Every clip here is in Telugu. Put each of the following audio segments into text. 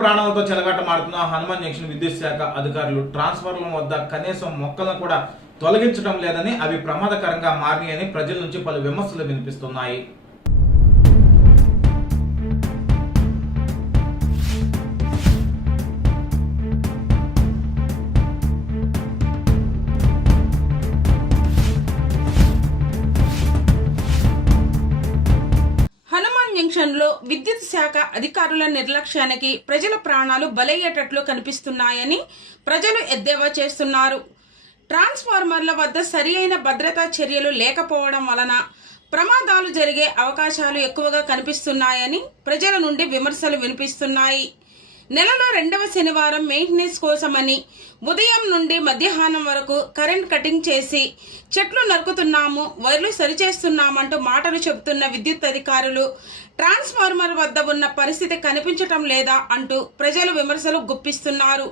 ప్రాణాలతో చెలగాటమాడుతున్న హనుమాన్ జంక్షన్ విద్యుత్ శాఖ అధికారులు ట్రాన్స్ఫార్మర్ల వద్ద కనీసం మొక్కలను కూడా తొలగించడం లేదని, అవి ప్రమాదకరంగా మారినాయని ప్రజల నుంచి పలు విమర్శలు వినిపిస్తున్నాయి. జంక్షన్లో విద్యుత్ శాఖ అధికారుల నిర్లక్ష్యానికి ప్రజల ప్రాణాలు బలయ్యేటట్లు కనిపిస్తున్నాయని ప్రజలు ఎద్దేవా చేస్తున్నారు. ట్రాన్స్ఫార్మర్ల వద్ద సరియైన భద్రతా చర్యలు లేకపోవడం వలన ప్రమాదాలు జరిగే అవకాశాలు ఎక్కువగా కనిపిస్తున్నాయని ప్రజల నుండి విమర్శలు వినిపిస్తున్నాయి. నెలలో 2వ శనివారం మెయింటెనెన్స్ కోసమని ఉదయం నుండి మధ్యాహ్నం వరకు కరెంట్ కటింగ్ చేసి చెట్లు నరుకుతున్నాము, వైర్లు సరిచేస్తున్నామంటూ మాటలు చెబుతున్న విద్యుత్ అధికారులు ట్రాన్స్ఫార్మర్ వద్ద ఉన్న పరిస్థితి కనిపించటం లేదా అంటూ ప్రజలు విమర్శలు గుప్పిస్తున్నారు.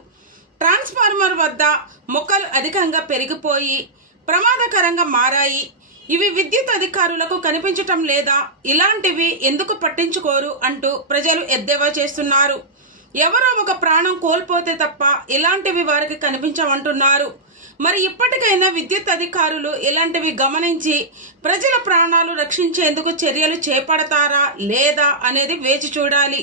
ట్రాన్స్ఫార్మర్ వద్ద మొక్కలు అధికంగా పెరిగిపోయి ప్రమాదకరంగా మారాయి. ఇవి విద్యుత్ అధికారులకు కనిపించటం లేదా, ఇలాంటివి ఎందుకు పట్టించుకోరు అంటూ ప్రజలు ఎద్దేవా చేస్తున్నారు. ఎవరో ఒక ప్రాణం కోల్పోతే తప్ప ఇలాంటివి వారికి కనిపించమంటున్నారు. మరి ఇప్పటికైనా విద్యుత్ అధికారులు ఇలాంటివి గమనించి ప్రజల ప్రాణాలు రక్షించేందుకు చర్యలు చేపడతారా లేదా అనేది వేచి చూడాలి.